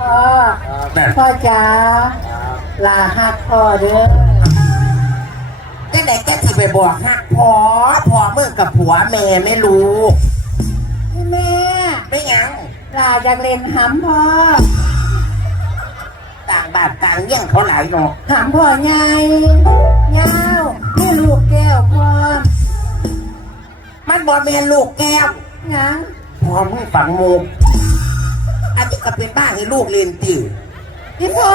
พ่อนั่นพ่อจ๋าลาหักพ่อเด้อจังไหนแกที่ไปบอกฮักพอพอมึงกับผัวแม่ไม่รู้พี่แม่ไม่หยังลาอยากเล่นหำพ่อต่างบาทต่างเยี่ยงเขาหลายเนาะหำพ่อใหญ่ยาวให้ลูกแก้วพ่อมันบอแม่นลูกแก้วหยังพอมึงฝังมุกอันนี้ ก็เป็นบ้านให้ลูกเรียนติวพี่พ่อ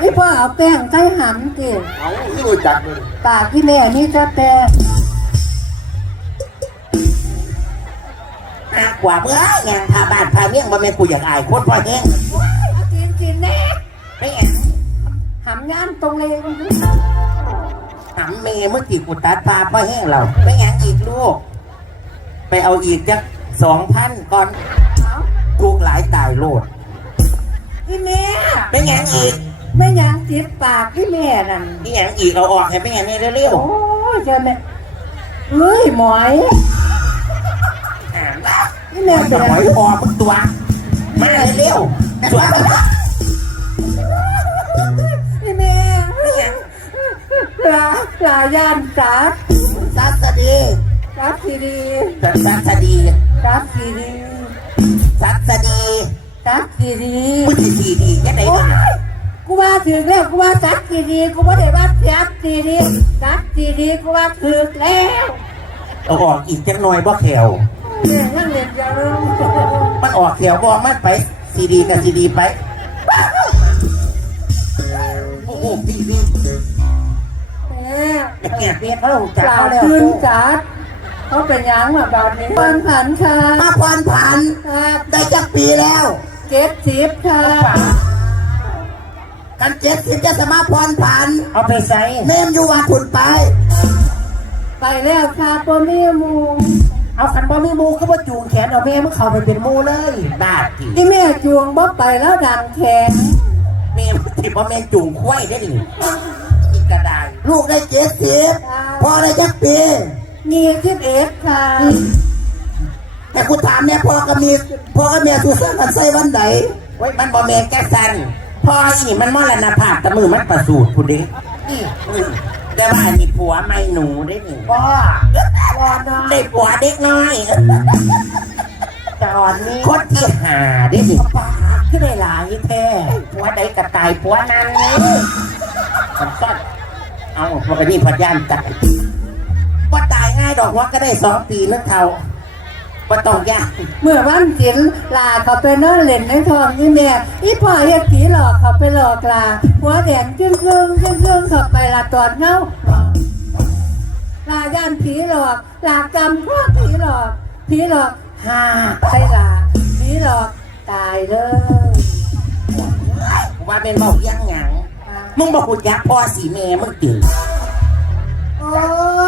พี่พ่อเอาแป้งใส่หำกิเอาที่รู้จักเลยปากพี่แม่นี่จะแป้งหากว่าเมื่อหยังพาบ้านพาเมี่ยงบ่แม่นกูอยากอายคนพ่อแห้งเอากินกินแน่ไม่หยังหำย่านตรงเลยหำเมย์เมื่อกี้กูตัดปลาพ่อแห้งเราไม่หยังอีกลูก ไปเอาอีกจักสองพันก่อน เอาถูกหลายตายโลดพี่แม่ไม่หยังอีกไม่หยังจิบปากพี่แม่นั่นไม่หยังอีกเอาออกให้ไม่หยังนี่เร็วโอ้ยเจ้าแม่เฮ้ยหมอยๆอ่านละพี่แม่มันเป็จะนหอยคอมึงตัวมาเร็วๆสวยพี่แม่ลาลาย่านจัดสัสดีจัดทีดีสัสดีจัดทีดี สักสดีจัดทีดีมึงสีสีดียังไงโอ้มึงยกูว่าถึงแล้วกูว่าจัดทีดีกูว่าได้ว่าจัดทีดีจัดทีดีกูว่าถึงแล้วเอาออกอีกจังหน่อยบ่แขวเนี่ยยังเล่นยังมันออกแขวบ่มันไปซีดีกับซีดีไปโอ้โหพี่พี่แม่เนี่ยเปียกเขาจัปลาเขาแล้ว ขึ้นจัด เขาเป็นหยังแบบแบบนี้พันผันค่ะมาพรผ่านครับได้จักปีแล้วเจ็ดสิบค่ะกันเจ็ดสิบจะสมาพรผ่านเอาไปใส่เนมอยู่ว่าคุณไป ไปแล้วค่ะตัวมีหมูเอาขันบ่มีหมูก็บ่จูงแขนเอาแม่มึงเข้าไปเป็นหมูเลยบ้าจีที่แม่จวงบ่ไปแล้วดังแข็งเมมที่พ่อแม่จุ่งควายได้ดิอีกกระไดลูกได้เจ็ดสิบพอได้จักปี ยี่สิบเอ็ดค่ะ แต่กูถามเนี่ยพ่อกับเมียพ่อกับเมียสุสานกันใส่วันไหนไว้มันบ่แม่นแกสันพ่อนี่มันมรณภาพแต่มือมันประสูติผู้เด็กนี่อืมแต่ว่าอันนี้ผัวไม่หนูได้หนึ่งพ่อได้ผัวเด็กน้อยแต่อ่อนนี้คนที่หาได้หนึ่งป้าขึ้นได้หลายแท้ผัวใดกระตายผัวนั้นนี่มันก็เอาพวกนี้พยานตายว่าตาย ง่ายดอกว่าก็ได้สองปีนึกเท่าว่าต้องยากเมื่อวันกินลาเขาไปนอนเล่นในทองนี่แม่อีพ่อเฮ็ดผีหลอกเขาไปหลอกลาหัวแดงจึ้งครึ่งจึ้งครึ่งเขาไปลาตอนเน่าลาย่านผีหลอกลากรรมพวกผีหลอกผีหลอกฮ่าไปลาผีหลอกตายเลยว่าเป็นเบาเลี้ยังหยังมึงบอกกูยักพ่อสีเมมึงตื่น โอ้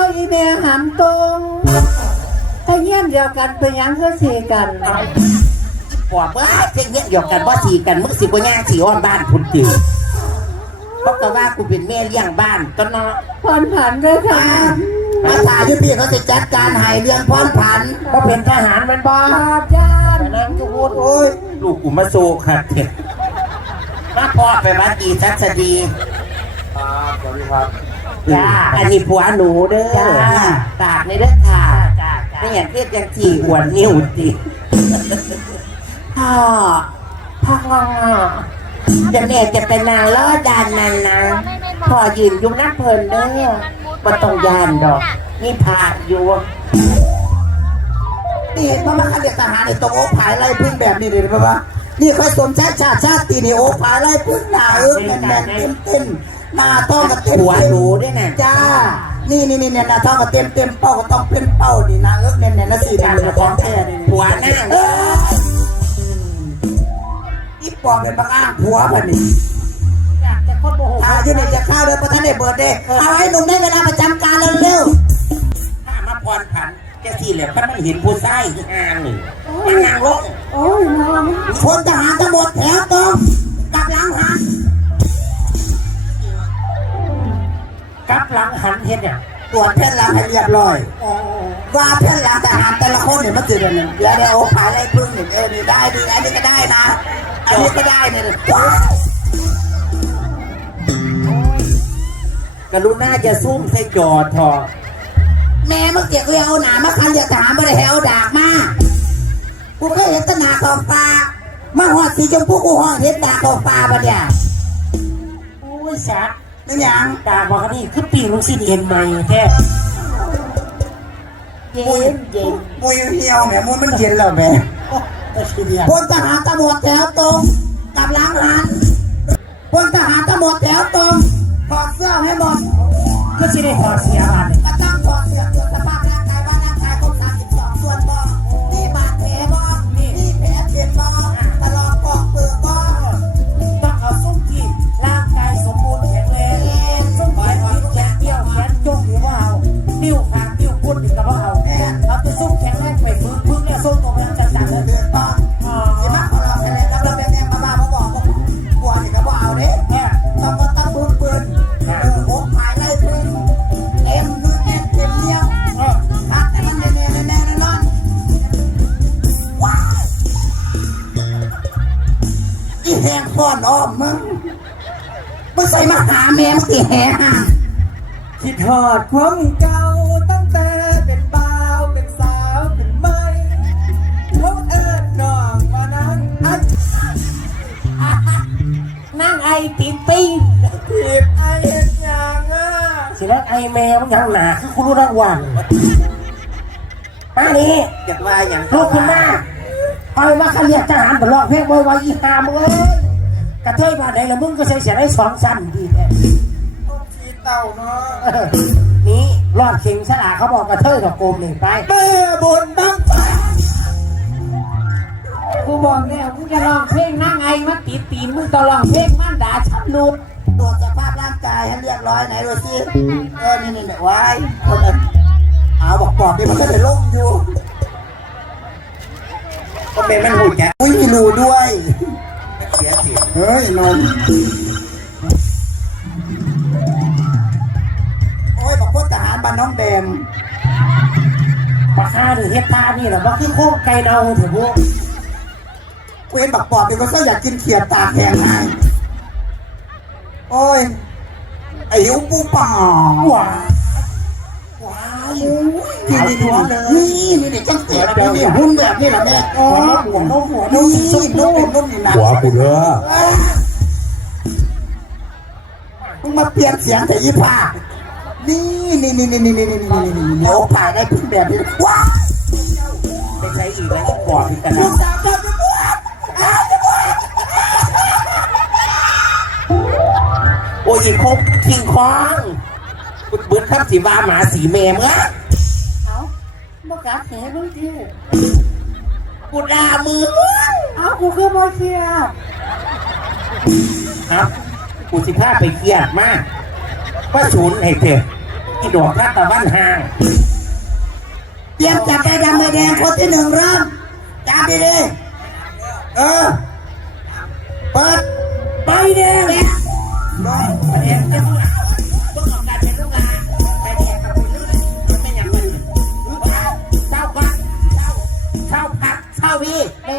ยอีแม่หำตรงถ้าเยี่ยมเดียวกันเป็นหยังก็สีกันเอาบอกว่าเจ๊งเงี้ยเดียวกันว่าสีกันมึงสิบ่ย่างสีอ้อมบ้านคุณตื่นเพราะก็ว่ากูเป็นแม่เลี้ยงบ้านก็เนาะผ่อนผันด้วยค่ะมาถ่ายยุพี่เขาจะจัดการใหายเลี้ยงพรผันบ่เป็นทหารแมันบ่ขอบย่านแต่นั่งก็พูดโอ้ยลูกกูมาโซค่ะเด็ดมาพ่อไปวัดดีทัศดีสวัสดีครับ จ้าอันนี้ผัวหนูเด้อจ้า ตากในเด้อค่ะจ้าไม่อย่างเทียบยังจีอวดนิ้วจีพ่อพ่องอจะแม่จะเป็นนางล้อดานนานนะพ่อยืนอยุ่นักเพลินเด้อมาต้องยานดอกนี่พาอยู่นี่เห็นพระมหาเรียกทหารในตรงโอ๊คผายไล่พึ่งแบบนี้เลยปะวะนี่ค่อยสมชาติชาติชาติตีนี่โอ๊คผายไล่พึ่งหนาเอิ้งแน่นแน่นเต็มเต็ม หน้าท้องก็เต็มผัวเต็มหนูด้วยนะจ้า นี่นี่นี่เนี่ยหน้าท้องก็เต็มเต็มเป้าก็ต้องเป็นเป้านี่หนาเอิ้งแน่นแน่นนะสี่ดาวเป็นของแท้นี่ผัวหน้าเอ้ยอีปอบเป็นบางอ้างผัวพันนี่อยากจะคนโมโหถ้าอยู่นี่จะเข้าเดินประธานในเบิร์ดเดย์เอาให้หนุ่มได้เวลาประจำการเร็วถ้ามาพรผันแกสี่เหลี่ยมพันมันเห็นผู้ชายที่งานนี่มันนางลงโอ้ยน้องๆพลทหารทั้งหมดแถวตรงกลับหลังหัน หลังหันเฮ็ดเนี่ยตรวจแผ่นหลังให้เรียบร้อย ว่าแผ่นหลังทหารแต่ละคนเนี่ยมันตื่นเนี่ยเดี๋ยวเดี๋ยวโอ้ผายไรพึ่งเนี่ยเออนี่ได้ดีอันนี้ก็ได้นะ อันอันจนี้บก็ได้เนี่ยกรุณาจะซุ่มใส่จอทอแม่มึงเจียกเอาหนามาคันเรียกทหารมาได้แหวดากมากูเคยเห็นแตหนาของปลามาหอดสีชมพูกูหอดเห็นดากของปลาปะเนี่ยโอ้ยสัก นี่หยังตาบอกว่านี่คือปีลูกศิษย์เอ็นใหม่แท้เย็นเย็นปุยเหี่ยวแหม่มูมันเย็นแล้วแหม่โอ้ก็ทีเดียวพลทหารตำรวจแถวตรงกับหล้างหันพลทหารตำรวจแถวตรงถอดเสื้อให้หมดก็จะได้ถอดเสียบาท ม่มึงตีแหงอะคิดทอดความเก่าตั้งแต่เป็นบ่าวเป็นสาวเป็นไม่เขาเอิญน้องมานั่งอัดนั่งไอติดปิ้งติดไอเห็นอย่างอะสิแล้วไอแมวมันยังหนาคือคุณรู้รางวัลมานี่อยากว่าอย่างลูกคุณแม่เอามาเขาเรียกทหารตลอดเพลงบอยไว้อีหามเอ้ย กระเทยบาดไหนละมึงก็ใส่เสียได้สองสั้นดีแท้ทีเต่าเนาะนี่รอดเข็งฉลาเขาบอกกระเทยกับโกมหนึ่งไปแม่บนบ้างกูบอกแล้วมึงจะร้องเพลงนั่งไงมาตีตีนมึงต้องร้องเพลงมันด่าฉันลูกตรวจสภาพร่างกายให้เรียบร้อยไหนดูสิเออนี่นี่นี่ไว้เอาไปเอาบอกปอบดิมันก็จะล่มอยู่ก็เป็นมันหุ่นแกอุ้ยรูด้วย เฮ้ยนอนโอ้ยบอกพลทหารบ้านน้องแดงมาฆ่าหรือเฮ็ดท่านี่แหละว่าคือโค้งไก่เนาเถอะพวกเว้นบักปอบดิมันก็อยากกินเขียดตาแห้งให้โอ้ยไอ้หิวปูป่าว้า นี่นี่นี่นี่นี่จังเสียแบบนี้หุ่นแบบนี้แหละแม่อ๋อหัวโน้มหัวนี่โน้มสุดนุ่โน้มมนุ่นี่นะหัวกูเด้อมึงมาเปลี่ยนเสียงแต่ยี่ผ้านี่นี่นี่นี่นี่นี่นี่นี่นี่นี่โอ้ผ่าได้พึ่งแบบนี้ว้าไปใช้อีกแล้วบอดอีกกันลูนะ ครับสีวาหมาสีแม่เมื่อเอาบอกกลับเสียมึงทีกูด่ามือเอากูคือโมเชียครับกูสิพาไปเครียดมากว่าศูนย์ให้เถอะที่ดอกรัตะวันห่างเตรียมจับใบดำใบแดงคนที่หนึ่งเริ่มจับดีๆเออ เปิดไปแดงร้อยประเด็นจะ พักเศร้าพี่แม่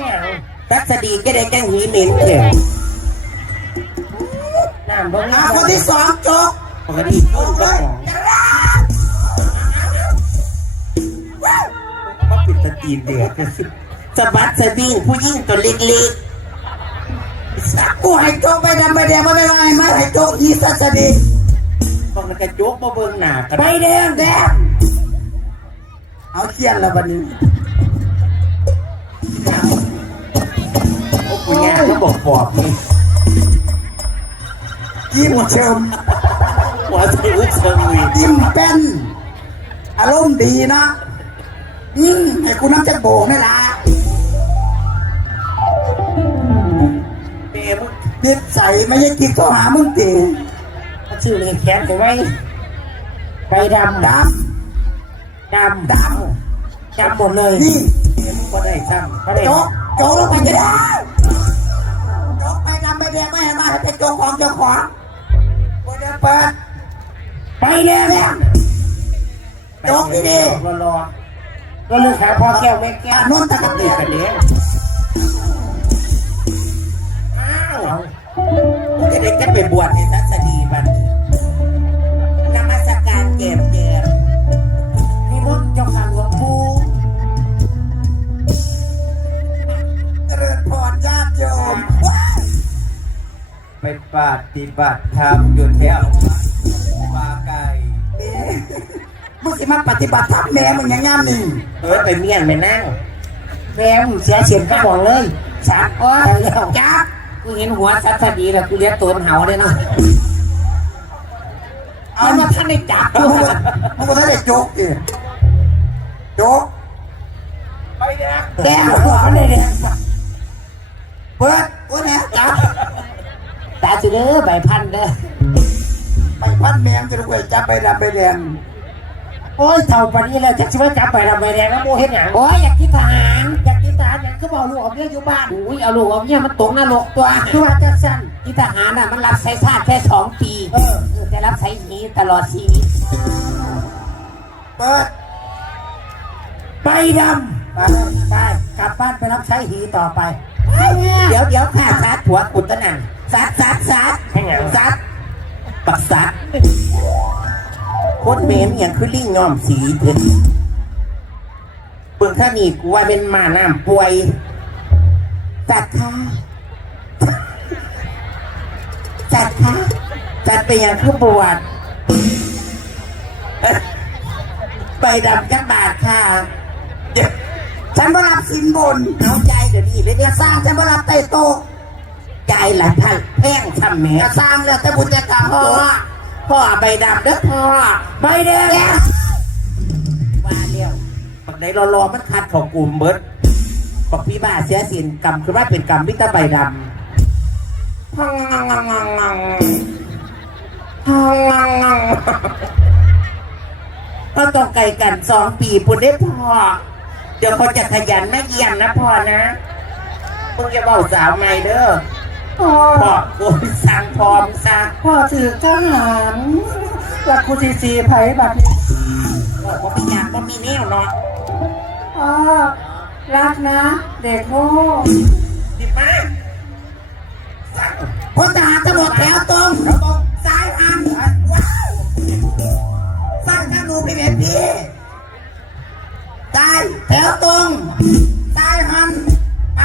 รัศดีก็ได้แกล้งหีเหม็นเถอะน้ำบ่อ่าคนที่สองจกปกติต้นก็ว่าปิดตะตีนเดือดสะบัดสะบิ้งผู้ยิ่งตัวเล็กกูให้โจกใบดำใบแดงมาไม่ว่าไงมาให้โจกยีสัสดีๆต้องกระโจกมาเบิ่งหน้ากันใบแดงแดงเอาเทียนแล้วบัดนี้ คุณย่าก็บอกปอบนี่ยิ้มเชิมหัวสิวเชิงวียิ้มเป็นอารมณ์ดีนะอืมให้กูน้ำจะโบกนี่ละเปมนิสัยไม่ใช่กินข้าวหามึงตีชื่อเลยแขนกันไว้ไปดำดดำำดดำหมดเลยำนี่เปมก็ได้ซ้ำก็ได้โจกโจกลงไปจะได้โจก ไปดำไปแดงไม่ให้มาให้เป็นโจกของเจ้าของเปิดเปิดไปแดงแดงโจกดีดีรอรอก็เลือกหาพ่อแก้วแม่ๆแก้อ่าวนนตะกะนี่เตียกระเดีย บัติธรรมอยู่แถวมาไกลมึงสิมาปฏิบัติธรรมแม่มึงอย่างงามนี่เออไปเมียนไปนั่งแม่มึงเสียเสียงก็บอกเลยสัตว์อ๋อแล้วจ้ากูเห็นหัวสัตว์ดีแล้วกูเลี้ยงตัวมันเห่าเลยเนาะเอามันมามาท่านได้จับมึงบ่มึงก็ได้โจกดิโจกไปเนี่ยแดงหัวเลยเนี่ยเปิดโอ้เนี่ยจับตา สิเด้อใบพันเด้อไปพันแมงจะรวยจับไปดำไปแดงโอ้ยเท่าปานนี้แล้วจักสิว่าจับไปทำไมแดงแล้วโมเห็นหยังโอ้ยอยากกินทหารอยากกินทหารอย่างก็บอกลูกออกเนี่ยอยู่บ้านอุ้ยเอาลูกออกเนี่ยมันตกนรกตัวคือว่าจักสั้นกินทหารน่ะมันรับใช้ชาติแค่สองปีเออแต่รับใช้หนีตลอดชีวิตเปิดไปดำไปไปกลับบ้านไปรับใช้หีต่อไป เดี๋ยวเดี๋ยวข้าซัดผัวกุตะนัน ซัดซัดซัดซัดปักซัดโคตรเมมอย่างคือลิงยอมสีเถิดเบิ่งท่านี่กูว่าเป็นหมาน้ำป่วยจัดค่ะจัดค่ะจัดไปอย่างคือบวชเอ้อไปดำจักบาทค่ะเดี๋ยวฉันมารับสินบนเอาใจเดี๋ยวนี้เลยเนี่ยสร้างฉันมารับไต่โตะ ใจหลายท่านแพงทำแหม่จะสร้างแล้วแต่บุญจะกรรมพ่อตัวพ่อใบดำเด้อพ่อใบแดงว่าเลี้ยวปักไหนรอๆมันคัดของกลุ่มเบิร์ดปักพี่บ้าเสียสินกรรมคือว่าเป็นกรรมวิตาใบดำพังงังงังงังงังพังงังงังก็ต้องไกลกันสองปีปุ่นได้พ่อ เดี๋ยวเขาจะขยันแม่เยี่ยมนะพ่อนะมึงจะเบาสาวใหม่เด้อ พ่อพ่อกูสั่งพร้อมซะพ่อถือทหารแล้วกูสีสีไผ่แบบนี้พ่อบ่มีงานบ่มีแนวเนาะพ่อรักนะ เด็กโง่ดีมากพลทหารตำรวจแถวตรงซ้ายอันว้าวสั่งการูไปเว็นพี่ตายแถวตรงตายหันไป